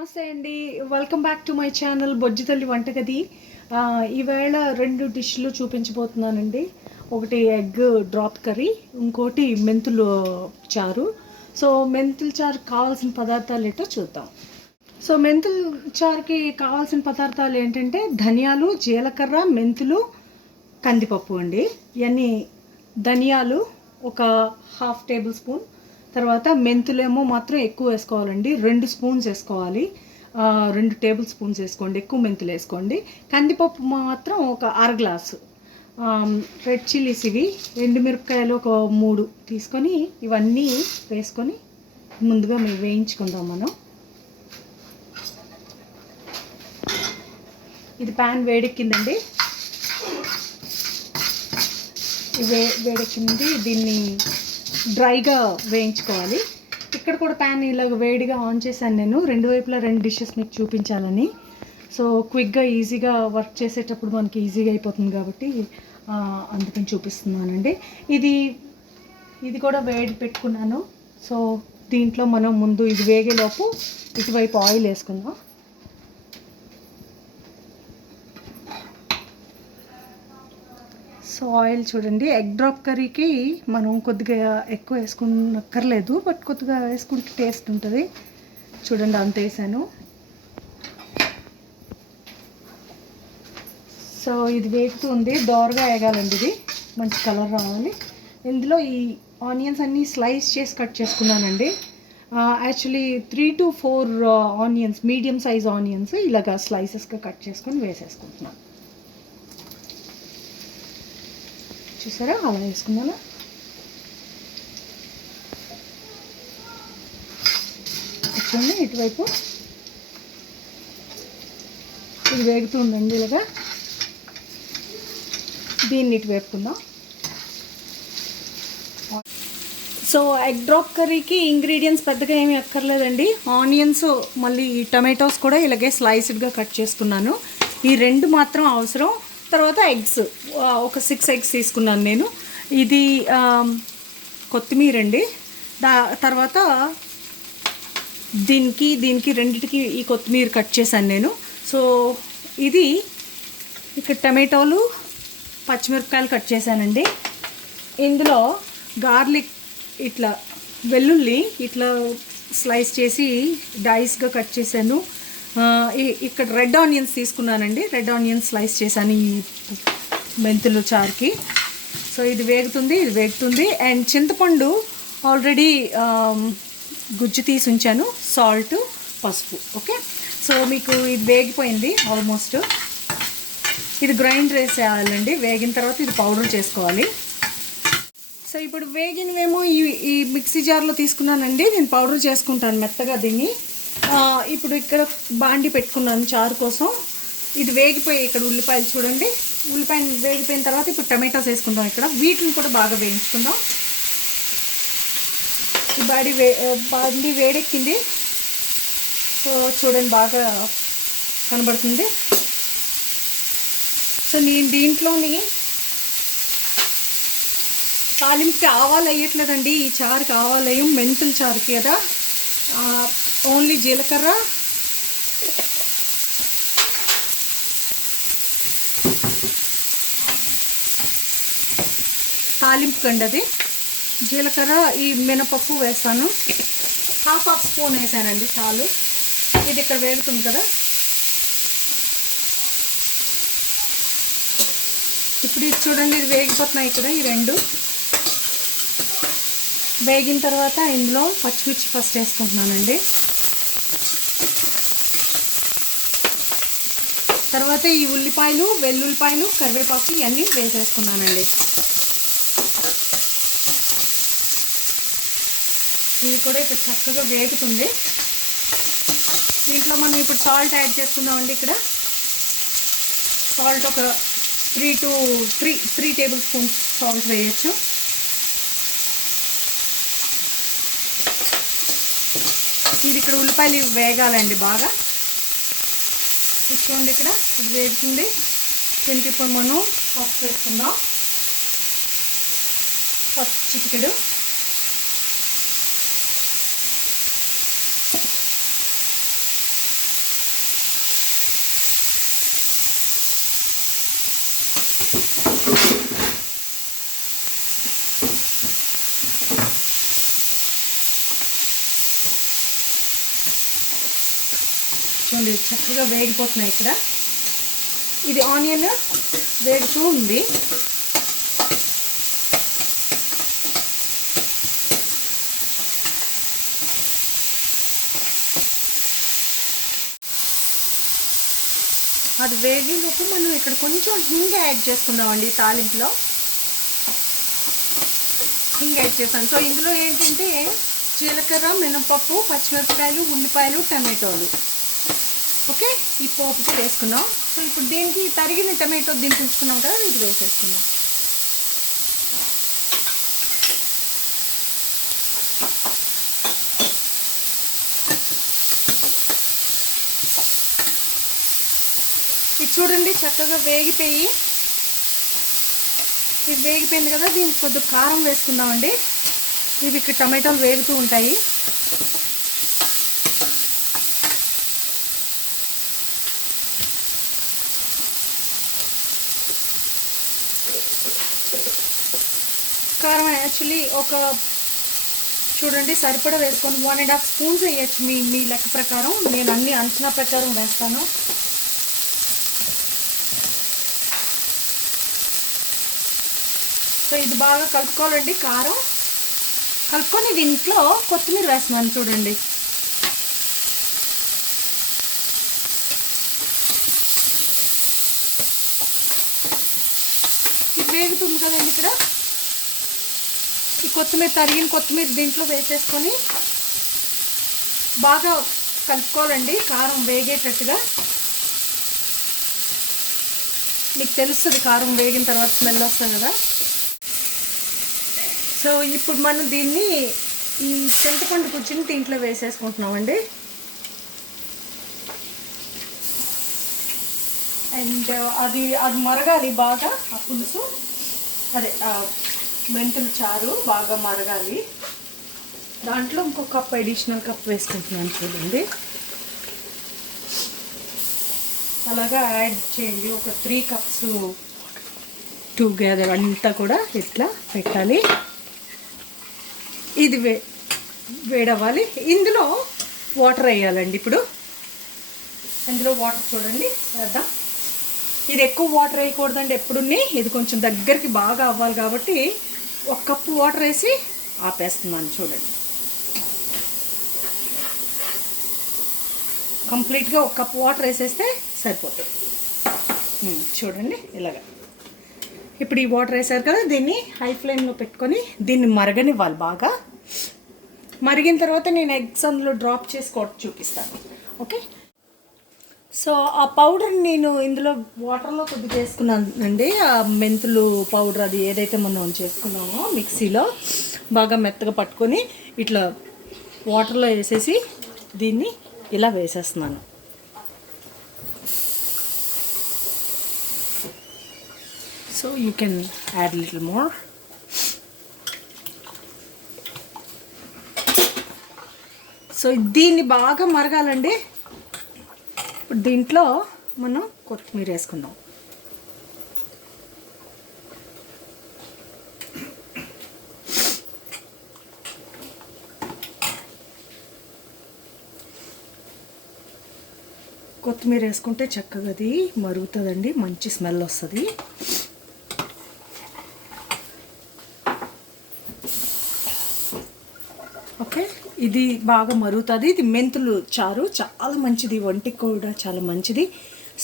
నమస్తే అండి. Welcome back to my channel Bojji Thalli Vantagadi. ఈవేళ 2 డిష్లు చూపించబోతున్నానండి. ఒకటి ఎగ్ డ్రాప్ కర్రీ, ఇంకోటి మెంతులు చారు. సో మెంతుల చారు కావాల్సిన పదార్థాలు ఏంటో చూద్దాం. సో మెంతుల చారుకి కావాల్సిన పదార్థాలు ఏంటంటే ధనియాలు, జీలకర్ర, మెంతులు, కందిపప్పు అండి. ఇవన్నీ ధనియాలు ఒక 1/2 టేబుల్ స్పూన్, తర్వాత మెంతులేమో మాత్రం ఎక్కువ వేసుకోవాలండి. 2 స్పూన్స్ వేసుకోవాలి. 2 టేబుల్ స్పూన్స్ వేసుకోండి, ఎక్కువ మెంతులు వేసుకోండి. కందిపప్పు మాత్రం ఒక 1/2 గ్లాసు. రెడ్ చిల్లీస్ ఇవి, ఎండుమిరపకాయలు ఒక 3 తీసుకొని ఇవన్నీ వేసుకొని ముందుగా మేము వేయించుకుందాం. మనం ఇది ప్యాన్ వేడెక్కిందండి. వేడెక్కింది, దీన్ని డ్రైగా వేయించుకోవాలి. ఇక్కడ కూడా ప్యాన్ ఇలాగ వేడిగా ఆన్ చేశాను నేను, 2 వైపులా 2 డిషెస్ మీకు చూపించాలని. సో క్విక్గా ఈజీగా వర్క్ చేసేటప్పుడు మనకి ఈజీగా అయిపోతుంది కాబట్టి అందుకని చూపిస్తున్నానండి. ఇది కూడా వేడి పెట్టుకున్నాను. సో దీంట్లో మనం ముందు ఇది వేగేలోపు ఇటువైపు ఆయిల్ వేసుకుందాం. సో ఆయిల్ చూడండి, ఎగ్ డ్రాప్ కర్రీకి మనం కొద్దిగా ఎక్కువ వేసుకున్నక్కర్లేదు, బట్ కొద్దిగా వేసుకుంటే టేస్ట్ ఉంటుంది. చూడండి అంత వేసాను. సో ఇది వేగుతుంది, దోరగా వేగాలండి, ఇది మంచి కలర్ రావాలి. ఇందులో ఈ ఆనియన్స్ అన్నీ స్లైస్ చేసి కట్ చేసుకున్నానండి. Actually 3 to 4 onions, medium size onions ఇలాగా స్లైసెస్గా కట్ చేసుకొని వేసేసుకుంటున్నాను. చూసారా, అలా వేసుకున్నాను. చూడండి ఇటువైపు ఇది వేగుతుందండి. ఇలాగా దీన్ని ఇటు వేపుకుందాం. సో ఎగ్ డ్రాప్ కర్రీకి ఇంగ్రీడియంట్స్ పెద్దగా ఏమీ అక్కర్లేదండి. ఆనియన్స్, మళ్ళీ టమాటోస్ కూడా ఇలాగే స్లైస్డ్గా కట్ చేసుకున్నాను. ఈ 2 మాత్రం అవసరం. తర్వాత ఎగ్స్ ఒక 6 ఎగ్స్ తీసుకున్నాను నేను. ఇది కొత్తిమీర అండి. తర్వాత దీనికి రెండిటికి ఈ కొత్తిమీర కట్ చేశాను నేను. సో ఇది ఇక్కడ టమాటోలు, పచ్చిమిరపకాయలు కట్ చేశానండి. ఇందులో గార్లిక్, ఇట్లా వెల్లుల్లి ఇట్లా స్లైస్ చేసి డైస్గా కట్ చేశాను. ఇక్కడ రెడ్ ఆనియన్స్ తీసుకున్నానండి, రెడ్ ఆనియన్స్ స్లైస్ చేశాను ఈ మెంతులు చారుకి. సో ఇది వేగుతుంది. అండ్ చింతపండు ఆల్రెడీ గుజ్జు తీసి ఉంచాను, సాల్ట్, పసుపు. ఓకే, సో మీకు ఇది వేగిపోయింది ఆల్మోస్ట్. ఇది గ్రైండ్ వేసేయాలండి. వేగిన తర్వాత ఇది పౌడర్ చేసుకోవాలి. సో ఇప్పుడు వేగినవేమో ఈ మిక్సీ జార్లో తీసుకున్నానండి. నేను పౌడర్ చేసుకుంటాను మెత్తగా దీన్ని. ఇప్పుడు ఇక్కడ బాండి పెట్టుకున్నాను చారు కోసం. ఇది వేగిపోయి ఇక్కడ ఉల్లిపాయలు చూడండి, ఉల్లిపాయలు వేగిపోయిన తర్వాత ఇప్పుడు టమాటాస్ వేసుకుందాం. ఇక్కడ వీటిని కూడా బాగా వేయించుకుందాం. ఈ బాండి వేడెక్కింది. సో చూడండి బాగా కనబడుతుంది. సో నేను దీంట్లోని తాలింపుకి ఆవాలు వేయట్లేదండి. ఈ చారుకి ఆవాలు వేయం, మెంతుల చారుకి కదా. ఓన్లీ జీలకర్ర, తాలింపు కండి అది. జీలకర్ర, ఈ మినపప్పు వేస్తాను. 1/2 స్పూన్ వేసానండి, చాలు. ఇది ఇక్కడ వేగుతుంది కదా. ఇప్పుడు ఇది చూడండి, ఇది వేగిపోతున్నాయి ఇక్కడ ఈ 2. వేగిన తర్వాత ఇందులో పచ్చిమిర్చి ఫస్ట్ వేసుకుంటున్నానండి. తర్వాత ఈ ఉల్లిపాయలు, వెల్లుల్లిపాయలు, కరివేపాకు ఇవన్నీ వేసేసుకున్నానండి. ఇది కూడా ఇక్కడ చక్కగా వేగుతుంది. దీంట్లో మనం ఇప్పుడు సాల్ట్ యాడ్ చేసుకుందామండి. ఇక్కడ సాల్ట్ ఒక 3 టేబుల్ స్పూన్స్ సాల్ట్ వేయచ్చు. ఇది ఇక్కడ ఉల్లిపాయలు వేగాలండి బాగా. చూడండి ఇక్కడ ఇది వేగుతుంది. దీనికి ఇప్పుడు మనం పసుపు వేసుకుందాం. పసుపు చిటికెడు, చూడండి చక్కగా వేగిపోతున్నాయి ఇక్కడ. ఇది ఆనియన్ వేగుతూ ఉంది. అది వేగేలోపు మనం ఇక్కడ కొంచెం హింగ్ యాడ్ చేసుకుందామండి. తాలింపులో హింగ్ యాడ్ చేస్తాను. సో ఇందులో ఏంటంటే జీలకర్ర, మినపప్పు, పచ్చిమిరపకాయలు, ఉల్లిపాయలు, టమాటోలు. ఓకే, ఈ పోపుకి వేసుకున్నాం. సో ఇప్పుడు దీనికి తరిగిన టమాటో దీనికి ఉంచుకున్నాం కదా, ఇది వేసేసుకున్నాం. ఇది చూడండి చక్కగా వేగిపోయి, ఇది వేగిపోయింది కదా, దీనికి కొద్దిగా కారం వేసుకుందామండి. ఇవి ఇక్కడ టమాటాలు వేగుతూ ఉంటాయి. కారం యాక్చువల్లీ ఒక చూడండి సరిపడా వేసుకొని 1.5 స్పూన్స్ వేయచ్చు మీ లెక్క ప్రకారం. నేను అన్ని అంచనా ప్రకారం వేస్తాను. సో ఇది బాగా కలుపుకోవాలండి. కారం కలుపుకొని దీంట్లో కొత్తిమీర వేస్తున్నాను చూడండి. ఇది వేగుతుంది కదండి. ఇక్కడ ఈ కొత్తిమీర, తరిగిన కొత్తిమీర దీంట్లో వేసేసుకొని బాగా కలుపుకోవాలండి కారం వేగేటట్టుగా. మీకు తెలుస్తుంది కారం వేగిన తర్వాత స్మెల్ వస్తుంది కదా. సో ఇప్పుడు మనం దీన్ని ఈ చింతపండు గుజ్జుని దీంట్లో వేసేసుకుంటున్నామండి. అండ్ అది మరగాలి బాగా. ఆ పులుసు అదే మెంతుల చారు బాగా మరగాలి. దాంట్లో ఇంకో కప్ అడిషనల్ కప్ వేసుకుంటున్నాను చూడండి. అలాగా యాడ్ చేయండి. ఒక 3 కప్స్ టుగెదర్ అంతా కూడా ఇట్లా పెట్టాలి. ఇది వేడవ్వాలి. ఇందులో వాటర్ వేయాలండి. ఇప్పుడు ఇందులో వాటర్ చూడండి వేద్దాం. ఇది ఎక్కువ వాటర్ వేయకూడదండి ఎప్పుడున్నీ. ఇది కొంచెం దగ్గరికి బాగా అవ్వాలి కాబట్టి 1 కప్పు వాటర్ వేసి ఆపేస్తున్నాను చూడండి. కంప్లీట్గా 1 కప్పు వాటర్ వేసేస్తే సరిపోతుంది. చూడండి ఇలాగా. ఇప్పుడు ఈ వాటర్ వేసారు కదా, దీన్ని హై ఫ్లేమ్లో పెట్టుకొని దీన్ని మరగనివ్వాలి బాగా. మరిగిన తర్వాత నేను ఎగ్స్ అందులో డ్రాప్ చేసి కొట్టి చూపిస్తాను. ఓకే, సో ఆ పౌడర్ నేను ఇందులో వాటర్లో కొద్దిగా చేసుకున్నానండి. ఆ మెంతులు పౌడర్ అది ఏదైతే మనం చేసుకున్నామో మిక్సీలో బాగా మెత్తగా పట్టుకొని ఇట్లా వాటర్లో వేసేసి దీన్ని ఇలా వేసేస్తున్నాను. So you can add a little more. So దీన్ని బాగా మరగాలండి. ఇప్పుడు దీంట్లో మనం కొత్తిమీర వేసుకుందాం. కొత్తిమీర వేసుకుంటే చక్కగా అది మరుగుతుందండి, మంచి స్మెల్ వస్తుంది. ఓకే, ఇది బాగా మరుగుతుంది. ఇది మెంతులు చారు చాలా మంచిది, ఒంటికి కూడా చాలా మంచిది.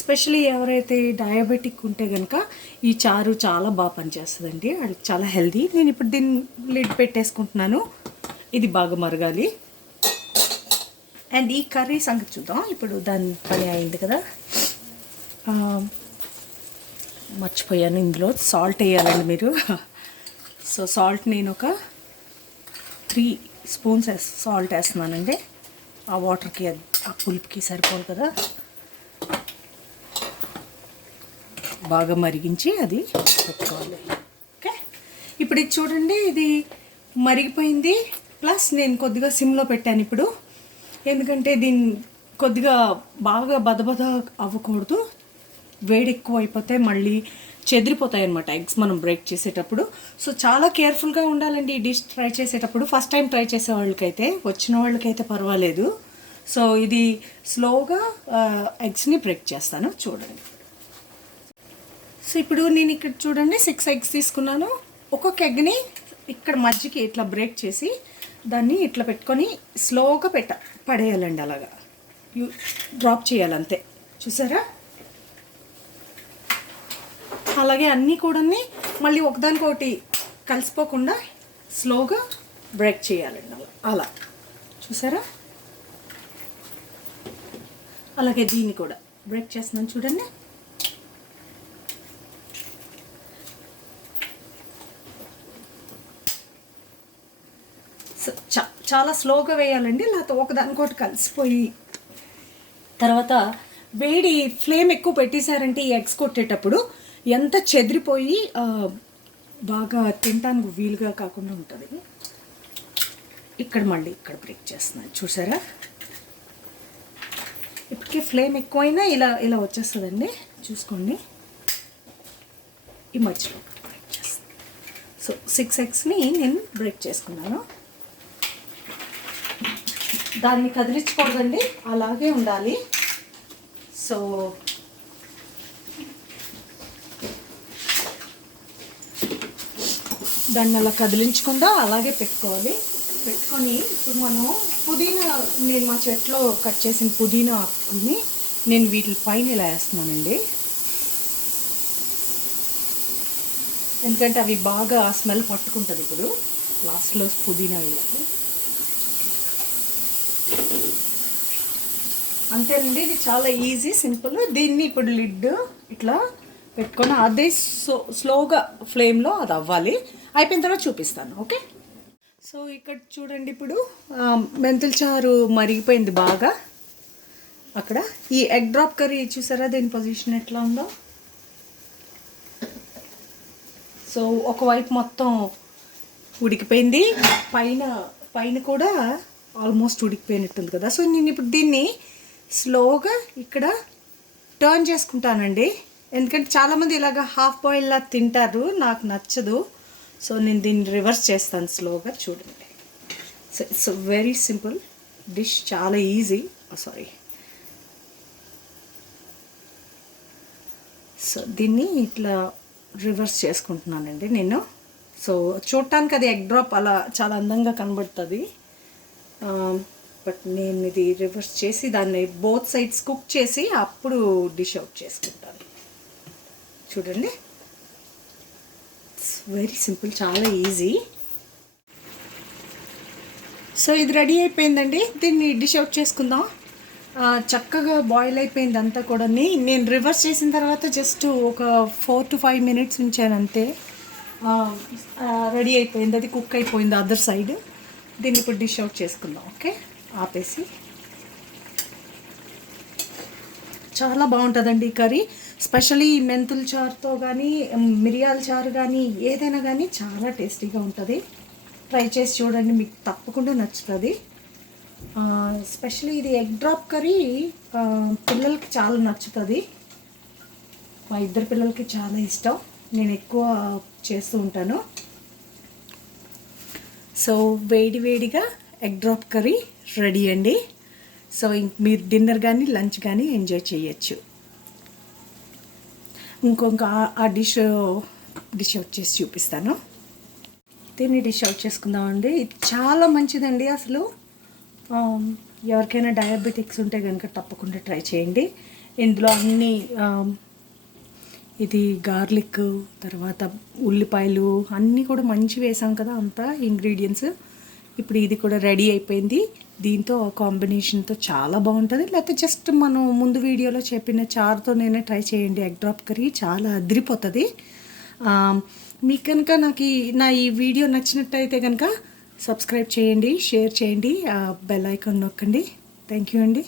స్పెషల్లీ ఎవరైతే డయాబెటిక్ ఉంటే కనుక ఈ చారు చాలా బాగా పనిచేస్తుందండి, వాళ్ళకి చాలా హెల్దీ. నేను ఇప్పుడు దీన్ని లిడ్ పెట్టేసుకుంటున్నాను. ఇది బాగా మరగాలి. అండ్ ఈ కర్రీ సంగతి చూద్దాం. ఇప్పుడు దాని పని అయింది కదా, మర్చిపోయాను ఇందులో సాల్ట్ వేయాలండి మీరు. సో సాల్ట్ నేను ఒక 3 స్పూన్స్ సాల్ట్ వేస్తున్నానండి. ఆ వాటర్కి ఆ పులుపుకి సరిపోదు కదా. బాగా మరిగించి అది పెట్టుకోవాలి. ఓకే, ఇప్పుడు ఇది చూడండి, ఇది మరిగిపోయింది. ప్లస్ నేను కొద్దిగా సిమ్లో పెట్టాను ఇప్పుడు, ఎందుకంటే దీన్ని కొద్దిగా బాగా బదబద అవ్వకూడదు. వేడి ఎక్కువ అయిపోతే మళ్ళీ చెదిరిపోతాయి అన్నమాట ఎగ్స్ మనం బ్రేక్ చేసేటప్పుడు. సో చాలా కేర్ఫుల్గా ఉండాలండి ఈ డిష్ ట్రై చేసేటప్పుడు. ఫస్ట్ టైం ట్రై చేసే వాళ్ళకైతే, వచ్చిన వాళ్ళకైతే పర్వాలేదు. సో ఇది స్లోగా ఎగ్స్ని బ్రేక్ చేస్తాను చూడండి. సో ఇప్పుడు నేను ఇక్కడ చూడండి 6 ఎగ్స్ తీసుకున్నాను. ఒక్కొక్క ఎగ్ని ఇక్కడ మధ్యకి ఇట్లా బ్రేక్ చేసి దాన్ని ఇట్లా పెట్టుకొని స్లోగా పడేయాలండి. అలాగా డ్రాప్ చేయాలంతే, చూసారా? అలాగే అన్నీ కూడా మళ్ళీ ఒకదానికొకటి కలిసిపోకుండా స్లోగా బ్రేక్ చేయాలండి. అలా చూసారా? అలాగే దీన్ని కూడా బ్రేక్ చేస్తున్నాను చూడండి. చాలా స్లోగా వేయాలండి, లేకపోతే ఒకదానికోటి కలిసిపోయి తర్వాత వేడి ఫ్లేమ్ ఎక్కువ పెట్టేశారంటే ఈ ఎగ్స్ కొట్టేటప్పుడు ఎంత చెదిరిపోయి బాగా తినడానికి వీలుగా కాకుండా ఉంటుంది. ఇక్కడ మళ్ళీ ఇక్కడ బ్రేక్ చేస్తున్నాను చూసారా? ఇప్పటికే ఫ్లేమ్ ఎక్కువైనా ఇలా ఇలా వచ్చేస్తుందండి, చూసుకోండి. ఈ మధ్యలో బ్రేక్ చేస్తాను. సో 6 ఎగ్స్ని నేను బ్రేక్ చేసుకున్నాను. దాన్ని కదిలించకూడదండి, అలాగే ఉండాలి. సో దాన్ని అలా కదిలించకుండా అలాగే పెట్టుకోవాలి. పెట్టుకొని ఇప్పుడు మనం పుదీనా, నేను మా చెట్లో కట్ చేసిన పుదీనా ఆకుని నేను వీటి పైన ఇలా వేస్తున్నానండి. ఎందుకంటే అవి బాగా స్మెల్ పట్టుకుంటుంది. ఇప్పుడు లాస్ట్లో పుదీనా వేయాలి. అంతేనండి, ఇది చాలా ఈజీ, సింపుల్. దీన్ని ఇప్పుడు లిడ్ ఇట్లా పెట్టుకొని అదే స్లోగా ఫ్లేమ్లో అది అవ్వాలి. అయిపోయిన తర్వాత చూపిస్తాను, ఓకే? సో ఇక్కడ చూడండి, ఇప్పుడు మెంతుల చారు మరిగిపోయింది బాగా. అక్కడ ఈ ఎగ్ డ్రాప్ కర్రీ చూసారా, దీని పొజిషన్ ఎట్లా ఉందో. సో ఒకవైపు మొత్తం ఉడికిపోయింది, పైన కూడా ఆల్మోస్ట్ ఉడికిపోయినట్టుంది కదా. సో నేను ఇప్పుడు దీన్ని స్లోగా ఇక్కడ టర్న్ చేసుకుంటానండి, ఎందుకంటే చాలామంది ఇలాగ హాఫ్ బాయిల్లా తింటారు, నాకు నచ్చదు. సో నేను దీన్ని రివర్స్ చేస్తాను స్లోగా, చూడండి. So it's very simple dish, చాలా ఈజీ. సారీ. సో దీన్ని ఇట్లా రివర్స్ చేసుకుంటున్నానండి నేను. సో చూడటానికి అది ఎగ్ డ్రాప్ అలా చాలా అందంగా కనబడుతుంది, బట్ నేను ఇది రివర్స్ చేసి దాన్ని బోత్ సైడ్స్ కుక్ చేసి అప్పుడు డిష్ అవుట్ చేసుకుంటాను. చూడండి, ఇట్స్ వెరీ సింపుల్, చాలా ఈజీ. సో ఇది రెడీ అయిపోయిందండి, దీన్ని డిష్ అవుట్ చేసుకుందాం. చక్కగా బాయిల్ అయిపోయింది అంతా కూడా. నేను రివర్స్ చేసిన తర్వాత జస్ట్ ఒక 4 to 5 minutes ఉంచాను అంతే. రెడీ అయిపోయింది, అది కుక్ అయిపోయింది అదర్ సైడ్. దీన్ని ఇప్పుడు డిష్ అవుట్ చేసుకుందాం, ఓకే? ఆపేసి. చాలా బాగుంటుందండి ఈ కర్రీ, స్పెషల్లీ మెంతుల చారుతో కానీ మిరియాల చారు కానీ ఏదైనా కానీ చాలా టేస్టీగా ఉంటుంది. ట్రై చేసి చూడండి, మీకు తప్పకుండా నచ్చుతుంది. స్పెషల్లీ ఇది ఎగ్ డ్రాప్ కర్రీ పిల్లలకి చాలా నచ్చుతుంది. మా 2 పిల్లలకి చాలా ఇష్టం, నేను ఎక్కువ చేస్తూ ఉంటాను. సో వేడిగా ఎగ్ డ్రాప్ కర్రీ రెడీ అండి. సో మీరు డిన్నర్ కానీ లంచ్ కానీ ఎంజాయ్ చేయొచ్చు. ఆ డిష్ అవుట్ చేసి చూపిస్తాను. దీన్ని డిష్ అవుట్ చేసుకుందామండి. ఇది చాలా మంచిదండి అసలు. ఎవరికైనా డయాబెటిక్స్ ఉంటే కనుక తప్పకుండా ట్రై చేయండి. ఇందులో అన్నీ ఇది గార్లిక్, తర్వాత ఉల్లిపాయలు అన్నీ కూడా మంచి వేసాం కదా అంతా ఇంగ్రీడియంట్స్. ఇప్పుడు ఇది కూడా రెడీ అయిపోయింది. దీంతో కాంబినేషన్తో చాలా బాగుంటుంది. లేకపోతే జస్ట్ మనం ముందు వీడియోలో చెప్పిన చారుతోనైనా ట్రై చేయండి. ఎగ్ డ్రాప్ కర్రీ చాలా అదిరిపోతుంది. మీకు కనుక నా ఈ వీడియో నచ్చినట్టయితే కనుక సబ్స్క్రైబ్ చేయండి, షేర్ చేయండి, బెల్ ఐకాన్ నొక్కండి. థ్యాంక్ యూ అండి.